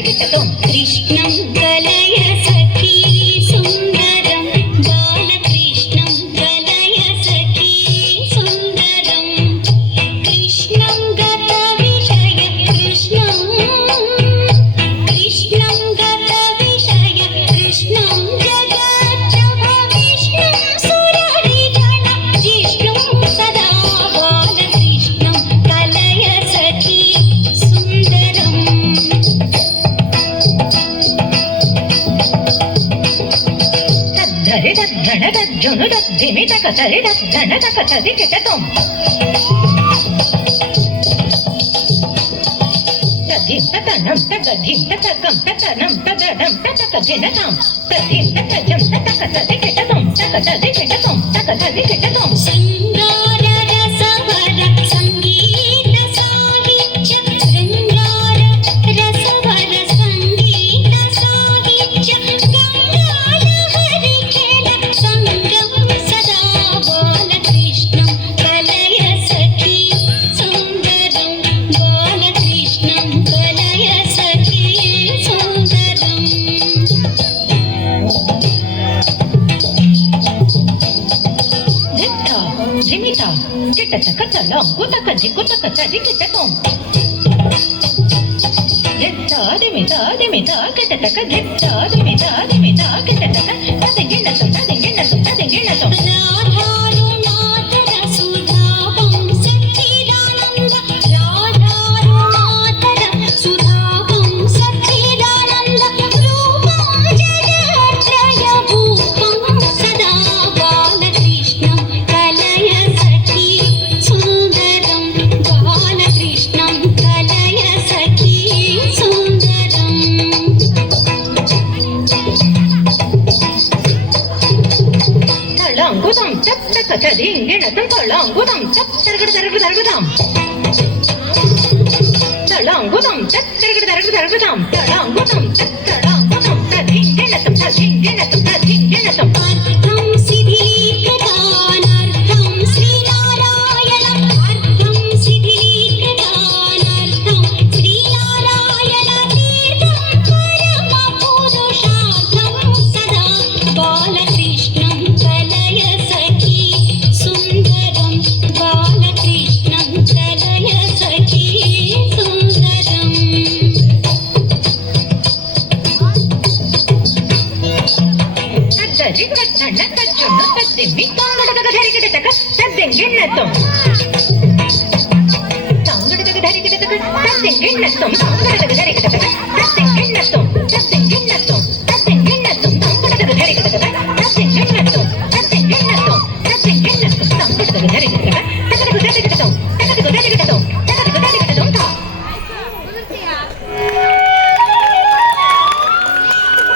కృష్ణం కలయ సఖీ సుందరం బాలకృష్ణం కలయ సఖీ సుందరం కృష్ణం గత విషయ కృష్ణం కృష్ణం గత విషయ కృష్ణం జగత్ప్రభ విష్ణుం సురరిగణ జిష్ణుం సదా బాలకృష్ణం కలయ సఖీ సుందరం ధరి దద్ధణ దజ్జును దద్దిమి తక తరి దద్ధణ తక తది కిటతం తదిం తనం తగధిం తగం తనం తదడం తక జినతం తదిం తజం తక తది కిటతం తక తది కిటతం తక తది కిటతం శృంగార రసవర సంగీత సాహిత్య శృంగార రసవర సంగీత సాహిత్య గంగాల హరి ఖేల సంగం సదా బాలకృష్ణం కలయ సఖీ సుందరం బాలకృష్ణం కలయ సఖీ సుందరం ధిత్త ధిమిత కిటతక చలం గుతక జిగుతక చది కిటకం ధిత్త ధిమిత ధిమిత కిటతక ధిత్త ధిమిత ధిమిత కిటతక తదిగిణతం తదిగిణతం తదిగిణతం రాధారుణాధర సుధావం సచ్చిదానంద రాధారుణాధర సుధావం సచ్చిదానంద రూపం జగత్రయ భూపం సదా బాలకృష్ణం కలయ సఖీ సుందరం బాలకృష్ణం కలయ సఖీ సుందరం తళంగుదం చప్తక చదింగిణతం తళంగుదం చప్తరగడ తరగడ తరగదాం తళంగుదం చప్తరగడ తరగడ తరగదాం తళంగుదం చప్తళంగుదం తదింగిణతం తదింగిణతం తదింగిణతం అర్థం శిథిలీకృతానర్థం శ్రీనారాయణ అర్థం శిథిలీకృతానర్థం శ్రీనారాయణ తీర్థం పరమ పురుషార్థం సదా బాలకృష్ణం కలయ సఖీ సుందరం బాలకృష్ణం కలయ సఖీ సుందరం తద్దరి తద్దణ తజ్జును తద్దిమ్మి తాంగడగ ధరికిటతక తద్దెంగిణతం తాంగడగ ధరికిటతక తద్దెంగిణతం తాంగడగ ధరికిటతక తద్దెంగిణతం